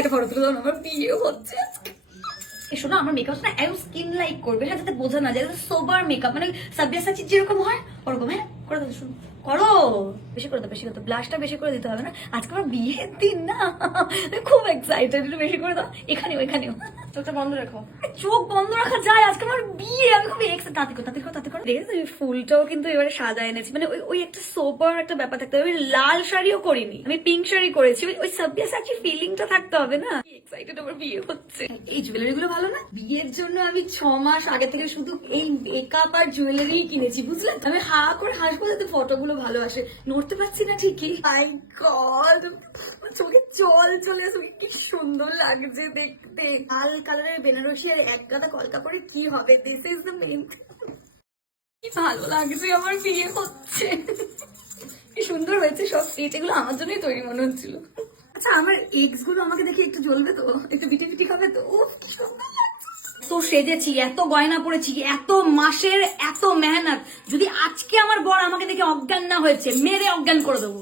একটা ফটো তুলে দাও, আমার বিয়ে হচ্ছে। শোনো, আমার মেকআপ না একদম স্কিন লাইক করবে, হ্যাঁ, যাতে বোঝা না যায় সোবার মেকআপ, মানে সাব্বিয়াসাচি যেরকম হয় ওরকম। হ্যাঁ, করে দাও, শুনো, করো, বেশি করে দাও, বেশি করে দাও, ব্লাশটা বেশি করে দিতে হবে না, আজকে আমার বিয়ের দিন না, আমি খুব এক্সাইটেড, একটু বেশি করে দাও, এখানেও এখানেও। চোখটা বন্ধ রাখো। চোখ বন্ধ রাখা যায়, আজকে আমার বিয়ে, আমি খুব এক্সাইটেড। তাতে করো, তাতে করো, তাতে করো। দেখেছো আমি ফুলটাও কিন্তু এবারে সাজায় এনেছি, মানে ওই ওই একটা সোবার একটা ব্যাপার থাকতে হবে। আমি লাল শাড়িও করিনি, আমি পিঙ্ক শাড়ি করেছি, ওই সাব্বিয়াসাচি ফিলিংটা থাকতে হবে না। এক্সাইটেড, আমার বিয়ে হচ্ছে। এই জুয়েলারি গুলো ভালো না? বিয়ের জন্য আমি 6 মাস আগে থেকে শুধু এই মেকআপ আর জুয়েলারি কিনেছি, বুঝলেন? আমি হা করে হাসবো যাতে ফটোগুলো ভালো আসে। নড়তে পারছি না ঠিকই। মাই গড, চোখে জল চলে আসে, কি সুন্দর লাগছে দেখতে। লাল কালারের বেনারসি আর এক গাদা কলকা পরে কি হবে? This is the main. কি ভালো লাগছে, আমার বিয়ে হচ্ছে। কি সুন্দর হয়েছে সব স্টেজ, এগুলো আমার জন্যই তৈরি মনে হচ্ছিল। আচ্ছা, আমার এক্স গুলো আমাকে দেখে একটু জ্বলবে তো, একটু বিটি বিটি খাবে তো? ও কি সুন্দর লাগছে। তো সেজেছি, এত গয়না পড়েছি, এত মাসের এত মেহনত, যদি আজকে আমার বর আমাকে দেখে অজ্ঞান না হয়েছে, মেরে অজ্ঞান করে দেবো।